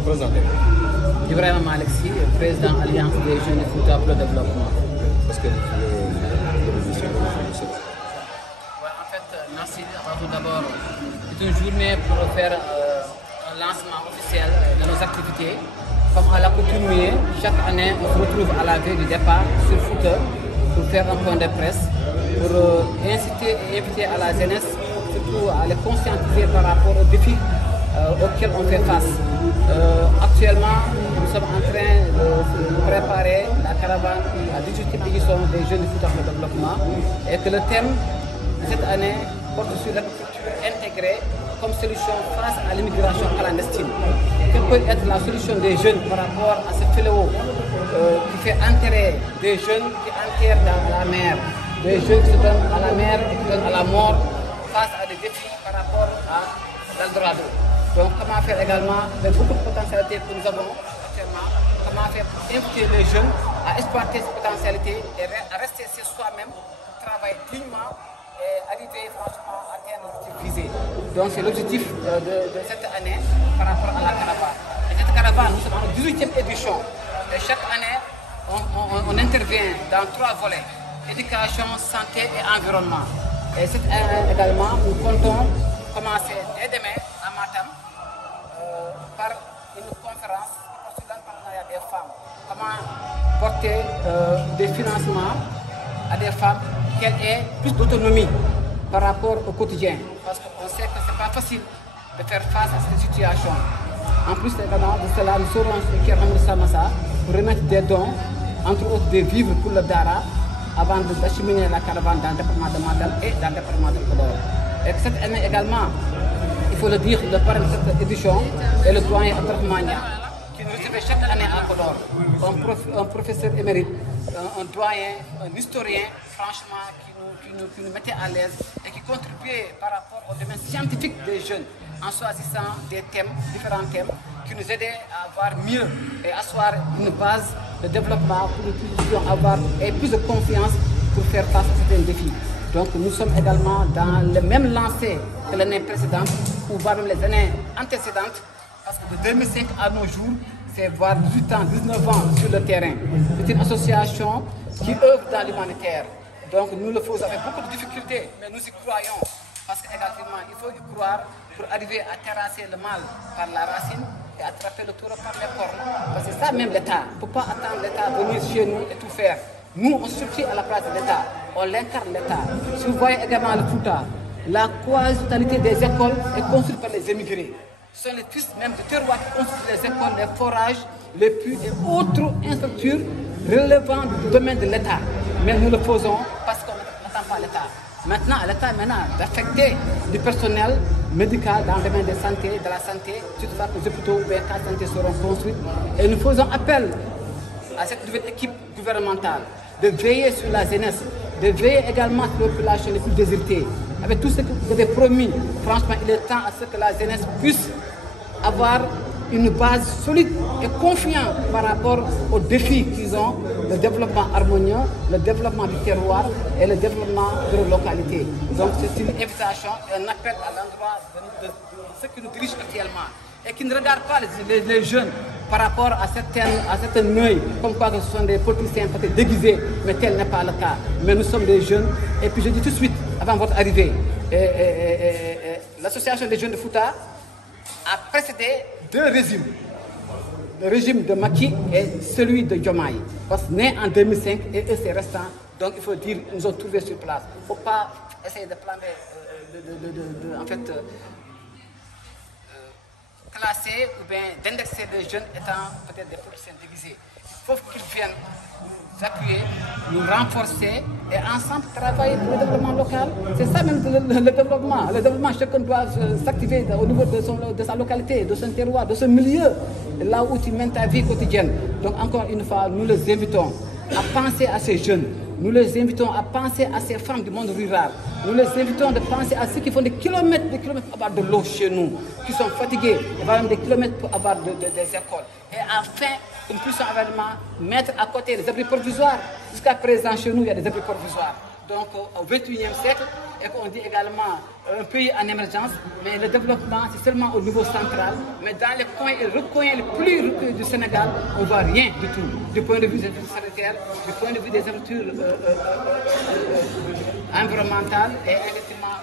Présentez. Ibrahima Alexis, président Alliance des jeunes de Fouta pour le développement. Est-ce que vous pouvez nous dire En fait, merci. Tout d'abord, c'est une journée pour faire un lancement officiel de nos activités. Comme à l'accoutumée, chaque année, on se retrouve à la veille du départ sur Fouta pour faire un point de presse, pour inciter et inviter à la jeunesse, surtout à les conscientiser par rapport aux défis auxquels on fait face. Actuellement, nous sommes en train de préparer la caravane à 18e édition des jeunes du Fouta pour le développement et que le thème de cette année porte sur l'agriculture intégrée comme solution face à l'immigration clandestine. Quelle peut être la solution des jeunes par rapport à ce fléau qui fait enterrer des jeunes qui enterrent dans la mer, des jeunes qui se donnent à la mer et qui donnent à la mort face à des défis par rapport à l'Eldorado. Donc comment faire également, avec beaucoup de potentialités que nous avons actuellement, comment faire pour inviter les jeunes à exploiter ces potentialités et à rester chez soi-même, travailler dignement et arriver franchement à atteindre l'objectif visé. Donc c'est l'objectif de cette année par rapport à la caravane. Et cette caravane, nous sommes en 18e édition. Et chaque année, on intervient dans 3 volets: éducation, santé et environnement. Et cette année également, nous comptons commencer dès demain à Matam par une conférence sur l'entrepreneuriat des femmes. Comment porter des financements à des femmes, qu'elles aient plus d'autonomie par rapport au quotidien. Parce qu'on sait que ce n'est pas facile de faire face à cette situation. En plus également de cela, nous serons sur Kerhamou Samassa pour remettre des dons, entre autres des vivres pour le Dara, avant d'acheminer la caravane dans le département de Matam et dans le département de Podor. Et cette année également, il faut le dire, le parrain de cette édition est le doyen Abdelrahmane, qui nous recevait chaque année à Podor. Un professeur émérite, un doyen, un historien, franchement, qui nous mettait à l'aise et qui contribuait par rapport au domaine scientifique des jeunes en choisissant des thèmes, différents thèmes, qui nous aidaient à avoir mieux et asseoir une base de développement pour que nous puissions avoir plus de confiance pour faire face à certains défis. Donc nous sommes également dans le même lancé que l'année précédente, ou voire même les années antécédentes, parce que de 2005 à nos jours, c'est voir 18 ans, 19 ans sur le terrain. C'est une association qui œuvre dans l'humanitaire. Donc nous le faisons avec beaucoup de difficultés, mais nous y croyons. Parce qu'également, il faut y croire pour arriver à terrasser le mal par la racine et attraper le taureau par les cornes. Parce que c'est ça même l'État. On ne peut pas attendre l'État venir chez nous et tout faire. Nous, on se substitue à la place de l'État. On l'incarne l'État. Si vous voyez également le Fouta, la quasi-totalité des écoles est construite par les émigrés. Ce sont les fils même de terroir qui construisent les écoles, les forages, les puits et autres infrastructures relevant du domaine de l'État. Mais nous le faisons parce qu'on n'attend pas l'État. Maintenant, l'État d'affecter du personnel médical dans le domaine de la santé, surtout que les hôpitaux ou les cas de santé seront construits. Et nous faisons appel à cette nouvelle équipe gouvernementale de veiller sur la jeunesse, de veiller également sur les populations les plus déshéritées. Avec tout ce que vous avez promis, franchement, il est temps à ce que la jeunesse puisse avoir une base solide et confiante par rapport aux défis qu'ils ont, le développement harmonieux, le développement du terroir et le développement de la localité. Donc c'est une invitation et un appel à l'endroit de ceux qui nous dirigent actuellement et qui ne regardent pas les jeunes par rapport à certains œils, comme quoi ce sont des politiciens peut-être déguisés, mais tel n'est pas le cas. Mais nous sommes des jeunes, et puis je dis tout de suite, avant votre arrivée, l'association des jeunes de Fouta a précédé 2 régimes. Le régime de Macky et celui de Diomaye. Parce que né en 2005 et eux c'est restant. Donc il faut dire qu'ils nous ont trouvés sur place. Il ne faut pas essayer de planer, classer ou bien d'indexer les jeunes étant peut-être des politiciens déguisés. Il faut qu'ils viennent nous appuyer, nous renforcer et ensemble travailler pour le développement local. C'est ça même le développement. Le développement, chacun doit s'activer au niveau de sa localité, de son terroir, de son milieu, là où tu mènes ta vie quotidienne. Donc encore une fois, nous les invitons à penser à ces jeunes. Nous les invitons à penser à ces femmes du monde rural. Nous les invitons de penser à ceux qui font des kilomètres pour avoir de l'eau chez nous, qui sont fatigués, et même des kilomètres pour avoir des écoles. Et enfin, nous puissions également mettre à côté les abris provisoires. Jusqu'à présent, chez nous, il y a des abris provisoires. Donc, au XXIe siècle, et qu'on dit également un pays en émergence, mais le développement, c'est seulement au niveau central. Mais dans les coins et recoins les plus reculés du Sénégal, on ne voit rien du tout. Du point de vue des infrastructures sanitaires, du point de vue des infrastructures environnementales et effectivement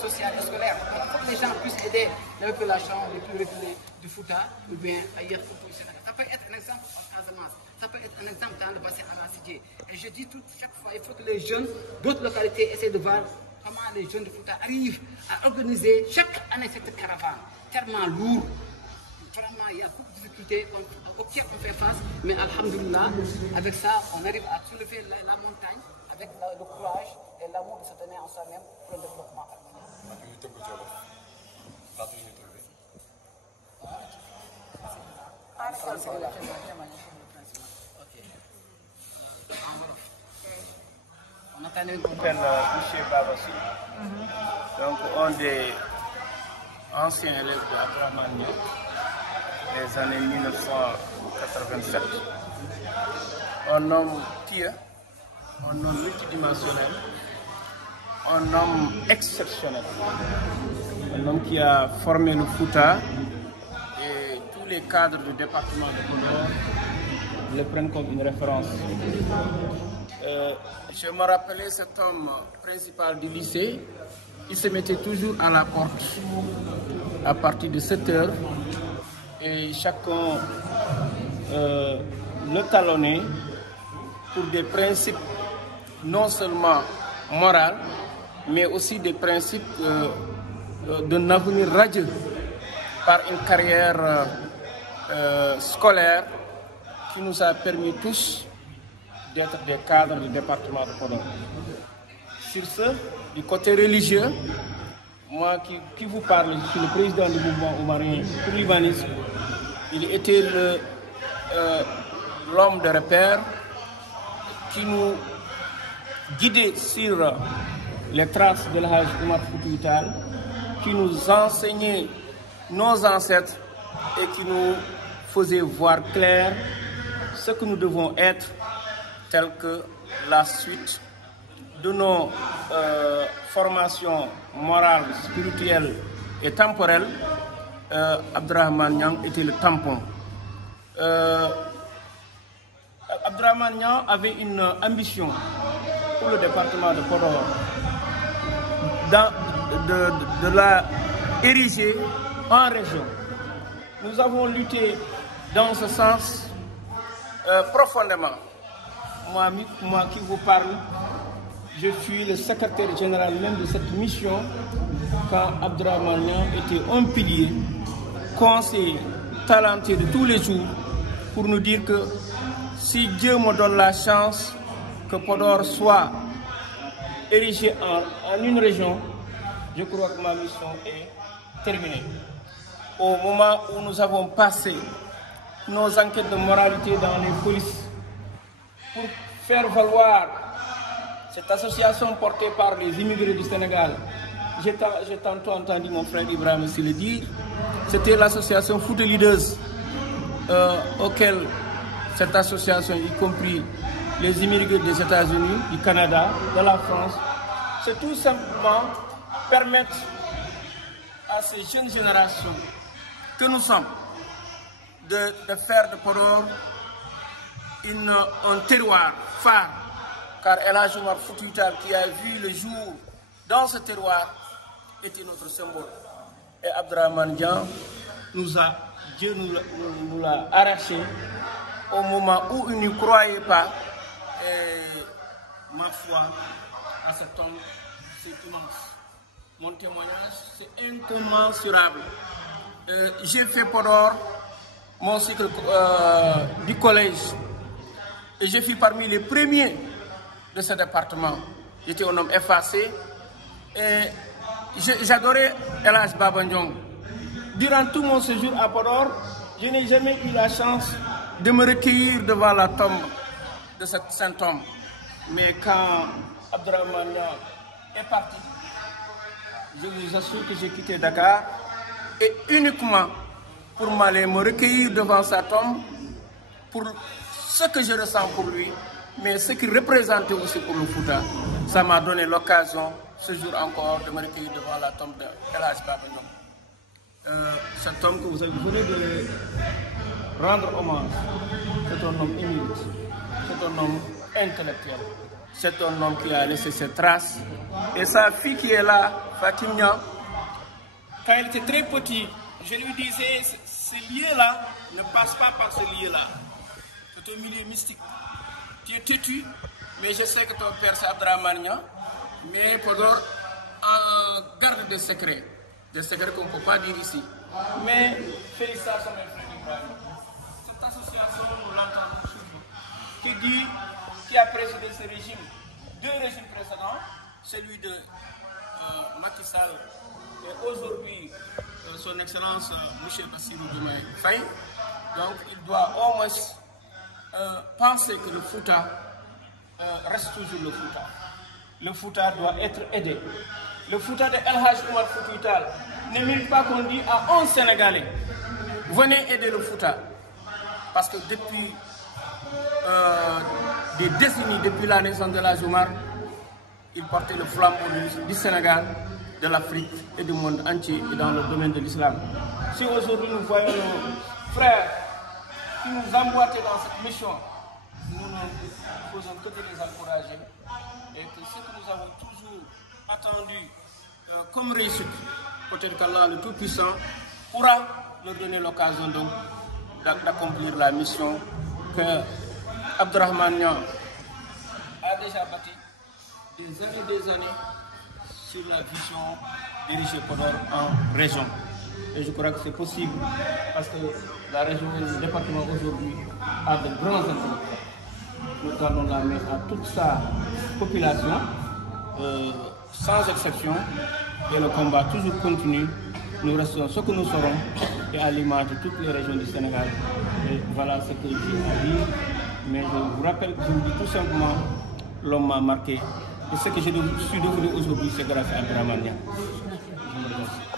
sociales et scolaires. Donc, il faut que les gens puissent aider la population les plus reculées du Fouta ou bien ailleurs au Sénégal. Ça peut être un exemple en Casamance, ça peut être un exemple dans le bassin Anasidie. Et je dis chaque fois, il faut que les jeunes d'autres localités essaient de voir comment les jeunes de Fouta arrivent à organiser chaque année cette caravane, tellement lourde. Vraiment, il y a beaucoup de difficultés auxquelles on fait face, mais alhamdoulilah, avec ça, on arrive à soulever la montagne avec le courage et l'amour de se donner en soi-même pour le développement. On m'appelle M. Babassi. Donc, un des anciens élèves de Abdrahman Niang, des années 1987. Un homme pieux, un homme multidimensionnel, un homme exceptionnel. Un homme qui a formé le Fouta et tous les cadres du département de Podor le prennent comme une référence. Je me rappelais cet homme principal du lycée, il se mettait toujours à la porte à partir de 7 h et chacun le talonnait pour des principes non seulement moraux, mais aussi des principes d'un avenir radieux par une carrière scolaire qui nous a permis tous d'être des cadres du département de Podor. Sur ce, du côté religieux, moi qui vous parle, je suis le président du mouvement oumarien pour l'humanisme. Il était l'homme de repère qui nous guidait sur les traces de l'Hajj Oumar Foutiyou Tall, qui nous enseignait nos ancêtres et qui nous faisait voir clair ce que nous devons être, tel que la suite de nos formations morales, spirituelles et temporelles. Abdrahman Niang était le tampon. Abdrahman Niang avait une ambition pour le département de Podor, de la ériger en région. Nous avons lutté dans ce sens profondément. Moi qui vous parle, je suis le secrétaire général même de cette mission quand Abdrahman Niang était un pilier, conseiller talentueux de tous les jours pour nous dire que si Dieu me donne la chance que Podor soit érigé en une région, je crois que ma mission est terminée. Au moment où nous avons passé nos enquêtes de moralité dans les polices pour faire valoir cette association portée par les immigrés du Sénégal, j'ai tantôt entendu mon frère Ibrahim aussi le dire, c'était l'association Fouta Leaders, auquel cette association, y compris les immigrés des États-Unis, du Canada, de la France, c'est tout simplement permettre à ces jeunes générations que nous sommes de faire de Podor un terroir phare, car El Hadj Oumar Foutiyou Tall, qui a vu le jour dans ce terroir, était notre symbole. Et Abdrahman Niang, Dieu nous l'a arraché au moment où il n'y croyait pas. Et ma foi à cet homme, c'est immense. Mon témoignage, c'est incommensurable. J'ai fait Podor, mon cycle du collège, et je fus parmi les premiers de ce département. J'étais un homme effacé et j'adorais El Hadj Baba Ndiong. Durant tout mon séjour à Podor, je n'ai jamais eu la chance de me recueillir devant la tombe de cet saint homme. Mais quand Abdrahman Niang est parti, je vous assure que j'ai quitté Dakar et uniquement pour m'aller me recueillir devant sa tombe pour ce que je ressens pour lui, mais ce qu'il représentait aussi pour le Fouta. Ça m'a donné l'occasion, ce jour encore de me recueillir devant la tombe de El Hadj Baba Ngom. Cet homme que vous venez de rendre hommage, c'est un homme émérite, c'est un homme intellectuel, c'est un homme qui a laissé ses traces. Et sa fille qui est là, Fatimia, quand il était très petit, je lui disais, ce lieu-là ne passe pas par ce lieu-là. C'est un milieu mystique. Tu es têtu, mais je sais que ton père c'est Abdrahmane Niang, mais Podor garde des secrets qu'on ne peut pas dire ici. Mais félicitations mes frères Ibrahim. Cette association, nous l'entendons souvent, qui a présidé ce régime, deux régimes précédents, celui de Macky Sall et aujourd'hui son Excellence M. Bassirou Diomaye Faye. Donc il doit au moins penser que le Fouta reste toujours le Fouta. Le Fouta doit être aidé. Le Fouta de El Hadj Oumar Foutiyou Tall ne mérite pas qu'on dise à 11 Sénégalais, venez aider le Fouta. Parce que depuis des décennies, depuis la naissance de El Hadj Oumar, il portait le flambeau du Sénégal, de l'Afrique et du monde entier et dans le domaine de l'islam. Si aujourd'hui nous voyons nos frères qui nous emboîtent dans cette mission, nous ne faisons que de les encourager et que ce que nous avons toujours attendu comme réussite, peut-être qu'Allah le Tout-Puissant pourra leur donner l'occasion donc d'accomplir la mission que Abdrahmane Niang a déjà bâtie des années sur la vision dirigée Podor en région. Et je crois que c'est possible parce que la région et le département aujourd'hui a de grands intellectuels. Nous tendons la main à toute sa population, sans exception, et le combat toujours continue. Nous restons ce que nous serons et à l'image de toutes les régions du Sénégal. Et voilà ce que j'ai à dire. Mais je vous rappelle que je vous dis tout simplement, l'homme m'a marqué. Et ce que je suis devenu aujourd'hui, c'est grâce à Abdrahmane Niang. Je vous remercie.